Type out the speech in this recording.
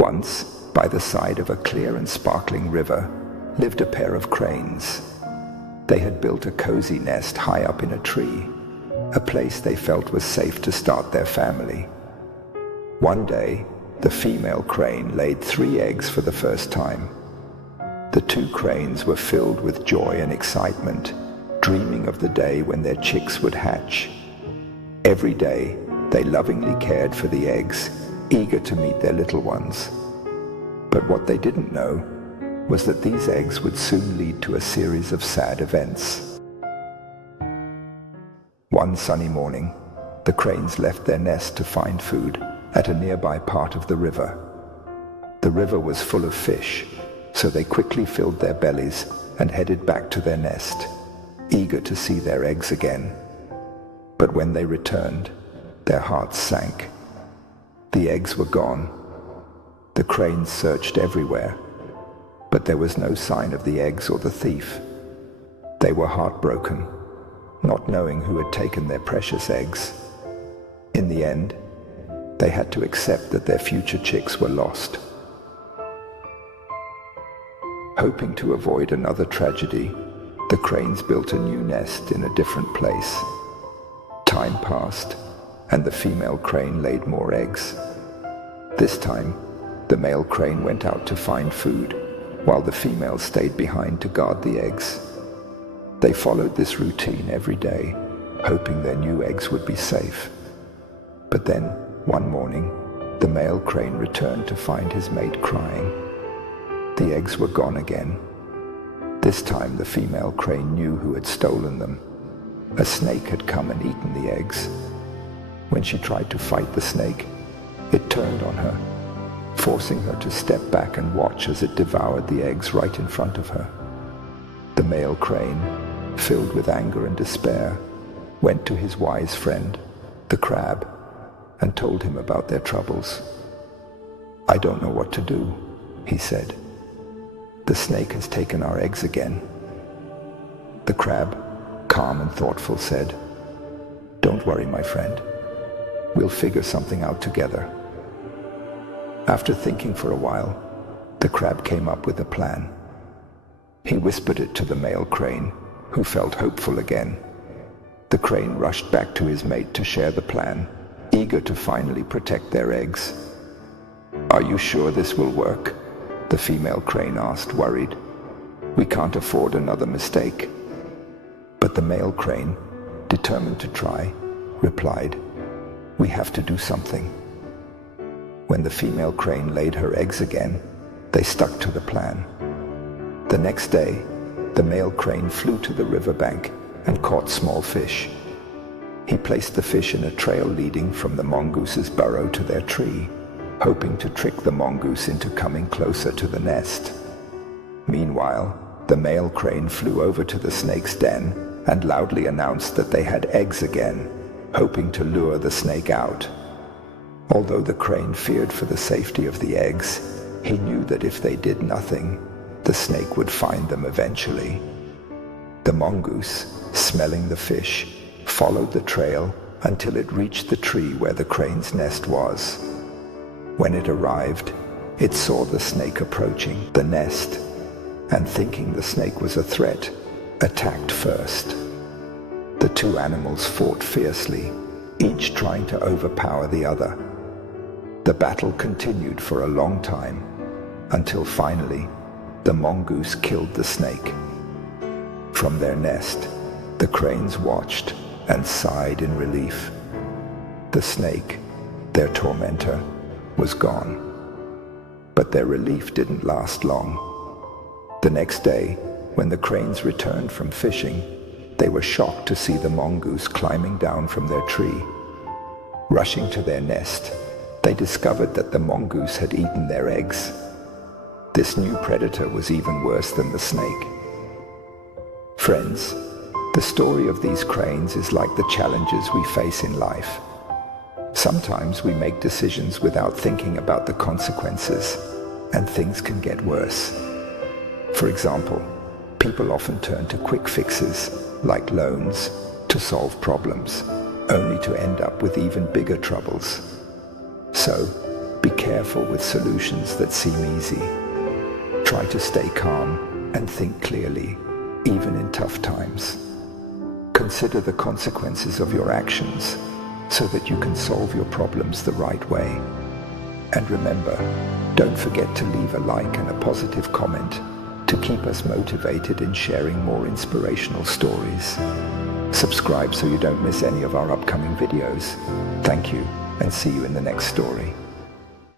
Once, by the side of a clear and sparkling river, lived a pair of cranes. They had built a cozy nest high up in a tree, a place they felt was safe to start their family. One day, the female crane laid 3 eggs for the first time. The 2 cranes were filled with joy and excitement, dreaming of the day when their chicks would hatch. Every day, they lovingly cared for the eggs, eager to meet their little ones. But what they didn't know was that these eggs would soon lead to a series of sad events. One sunny morning, the cranes left their nest to find food at a nearby part of the river. The river was full of fish, so they quickly filled their bellies and headed back to their nest, eager to see their eggs again. But when they returned, their hearts sank. The eggs were gone. The cranes searched everywhere, but there was no sign of the eggs or the thief. They were heartbroken, not knowing who had taken their precious eggs. In the end, they had to accept that their future chicks were lost. Hoping to avoid another tragedy, the cranes built a new nest in a different place. Time passed, and the female crane laid more eggs. This time, the male crane went out to find food, while the female stayed behind to guard the eggs. They followed this routine every day, hoping their new eggs would be safe. But then, one morning, the male crane returned to find his mate crying. The eggs were gone again. This time the female crane knew who had stolen them. A snake had come and eaten the eggs. When she tried to fight the snake, it turned on her, forcing her to step back and watch as it devoured the eggs right in front of her. The male crane, filled with anger and despair, went to his wise friend, the crab, and told him about their troubles. "I don't know what to do," he said. "The snake has taken our eggs again." The crab, calm and thoughtful, said, "Don't worry, my friend. We'll figure something out together." After thinking for a while, the crab came up with a plan. He whispered it to the male crane, who felt hopeful again. The crane rushed back to his mate to share the plan, eager to finally protect their eggs. "Are you sure this will work?" the female crane asked, worried. "We can't afford another mistake." But the male crane, determined to try, replied, "We have to do something." When the female crane laid her eggs again, they stuck to the plan. The next day, the male crane flew to the riverbank and caught small fish. He placed the fish in a trail leading from the mongoose's burrow to their tree, hoping to trick the mongoose into coming closer to the nest. Meanwhile, the male crane flew over to the snake's den and loudly announced that they had eggs again, hoping to lure the snake out. Although the crane feared for the safety of the eggs, he knew that if they did nothing, the snake would find them eventually. The mongoose, smelling the fish, followed the trail until it reached the tree where the crane's nest was. When it arrived, it saw the snake approaching the nest, and thinking the snake was a threat, attacked first. The 2 animals fought fiercely, each trying to overpower the other. The battle continued for a long time, until finally, the mongoose killed the snake. From their nest, the cranes watched and sighed in relief. The snake, their tormentor, was gone. But their relief didn't last long. The next day, when the cranes returned from fishing, they were shocked to see the mongoose climbing down from their tree. Rushing to their nest, they discovered that the mongoose had eaten their eggs. This new predator was even worse than the snake. Friends, the story of these cranes is like the challenges we face in life. Sometimes we make decisions without thinking about the consequences, and things can get worse. For example, people often turn to quick fixes, like loans, to solve problems, only to end up with even bigger troubles. So, Be careful with solutions that seem easy. Try to stay calm and think clearly, even in tough times. Consider the consequences of your actions so that you can solve your problems the right way. And remember, don't forget to leave a like and a positive comment to keep us motivated in sharing more inspirational stories. Subscribe so you don't miss any of our upcoming videos. Thank you, and see you in the next story.